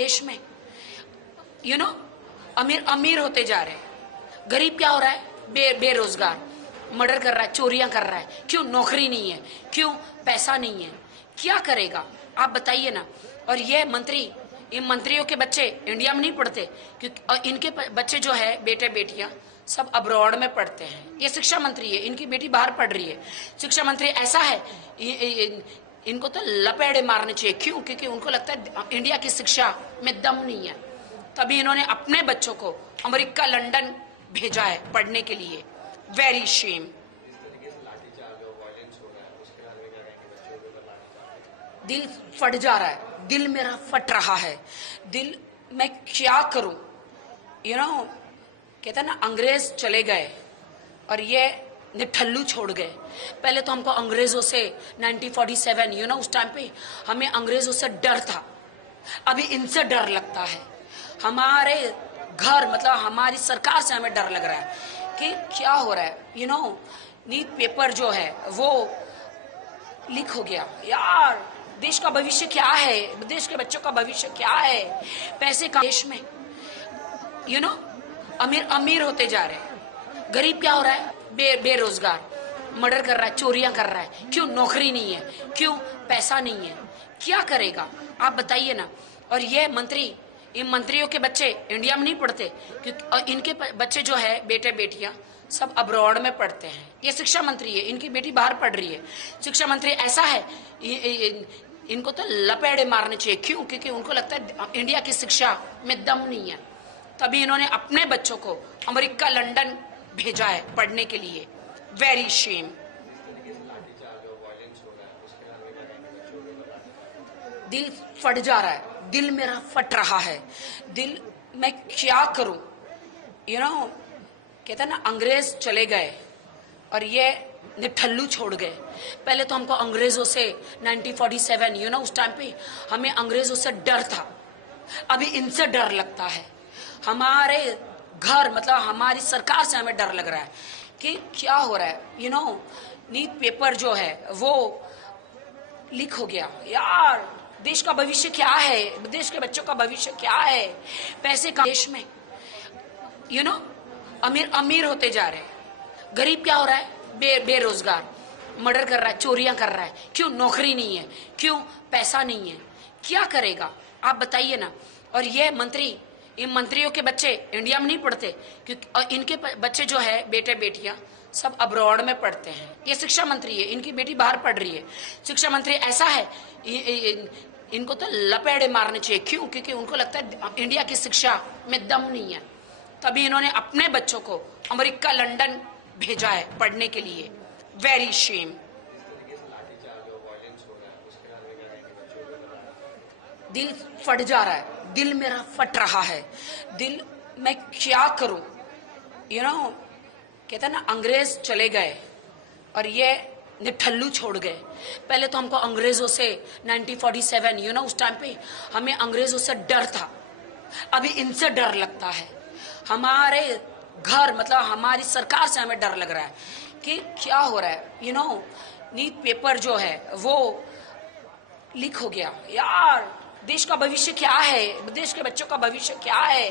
देश में अमीर अमीर होते जा रहे हैं, गरीब क्या हो रहा है? बेरोजगार, मर्डर कर रहा है, चोरियां कर रहा है। क्यों? नौकरी नहीं है। क्यों? पैसा नहीं है। क्या करेगा आप बताइए ना। और ये मंत्री, इन मंत्रियों के बच्चे इंडिया में नहीं पढ़ते, क्योंकि इनके बच्चे जो है बेटे बेटियां सब अब्रॉड में पढ़ते हैं। ये शिक्षा मंत्री है, इनकी बेटी बाहर पढ़ रही है। शिक्षा मंत्री ऐसा है, इनको तो लपेड़े मारने चाहिए। क्यों? क्योंकि उनको लगता है इंडिया की शिक्षा में दम नहीं है, तभी इन्होंने अपने बच्चों को अमेरिका लंदन भेजा है पढ़ने के लिए। Very shame. दिल फट जा रहा है, दिल मेरा फट रहा है। दिल, मैं क्या करूं? कहते हैं ना, अंग्रेज चले गए और ये निठल्लू छोड़ गए। पहले तो हमको अंग्रेजों से 1947 उस टाइम पे हमें अंग्रेजों से डर था, अभी इनसे डर लगता है। हमारे घर मतलब हमारी सरकार से हमें डर लग रहा है कि क्या हो रहा है। नीट पेपर जो है वो लीक हो गया। यार, देश का भविष्य क्या है? देश के बच्चों का भविष्य क्या है? पैसे का देश में अमीर अमीर होते जा रहे हैं, गरीब क्या हो रहा है? बेरोजगार, मर्डर कर रहा है, चोरियां कर रहा है। क्यों? नौकरी नहीं है। क्यों? पैसा नहीं है। क्या करेगा आप बताइए ना। और ये मंत्री, इन मंत्रियों के बच्चे इंडिया में नहीं पढ़ते, क्योंकि इनके बच्चे जो है बेटे बेटियां सब अब्रॉड में पढ़ते हैं। ये शिक्षा मंत्री है, इनकी बेटी बाहर पढ़ रही है। शिक्षा मंत्री ऐसा है, इनको तो लपेड़े मारने चाहिए। क्यों? क्योंकि उनको लगता है इंडिया की शिक्षा में दम नहीं है, तभी इन्होंने अपने बच्चों को अमेरिका लंदन भेजा है पढ़ने के लिए। Very shame. दिल फट जा रहा है, दिल मेरा फट रहा है। दिल, मैं क्या करूं? कहते हैं ना, अंग्रेज चले गए और ये निठल्लू छोड़ गए। पहले तो हमको अंग्रेजों से 1947 उस टाइम पे हमें अंग्रेजों से डर था, अभी इनसे डर लगता है। हमारे घर मतलब हमारी सरकार से हमें डर लग रहा है कि क्या हो रहा है। नीट पेपर जो है वो लीक हो गया। यार, देश का भविष्य क्या है? देश के बच्चों का भविष्य क्या है? पैसे का देश में अमीर अमीर होते जा रहे हैं, गरीब क्या हो रहा है? बेरोजगार, मर्डर कर रहा है, चोरियां कर रहा है। क्यों? नौकरी नहीं है। क्यों? पैसा नहीं है। क्या करेगा आप बताइए ना। और ये मंत्री, इन मंत्रियों के बच्चे इंडिया में नहीं पढ़ते, क्योंकि इनके बच्चे जो है बेटे बेटियां सब अब्रॉड में पढ़ते हैं। ये शिक्षा मंत्री है, इनकी बेटी बाहर पढ़ रही है। शिक्षा मंत्री ऐसा है, इनको तो लपेड़े मारने चाहिए। क्यों? क्योंकि उनको लगता है इंडिया की शिक्षा में दम नहीं है, तभी इन्होंने अपने बच्चों को अमेरिका लंदन भेजा है पढ़ने के लिए। Very shame. दिल फट जा रहा है, दिल मेरा फट रहा है। दिल, मैं क्या करूं? कहते हैं ना, अंग्रेज चले गए और ये निठल्लू छोड़ गए। पहले तो हमको अंग्रेजों से 1947 उस टाइम पे हमें अंग्रेजों से डर था, अभी इनसे डर लगता है। हमारे घर मतलब हमारी सरकार से हमें डर लग रहा है कि क्या हो रहा है। नीट पेपर जो है वो लीक हो गया। यार, देश का भविष्य क्या है? देश के बच्चों का भविष्य क्या है?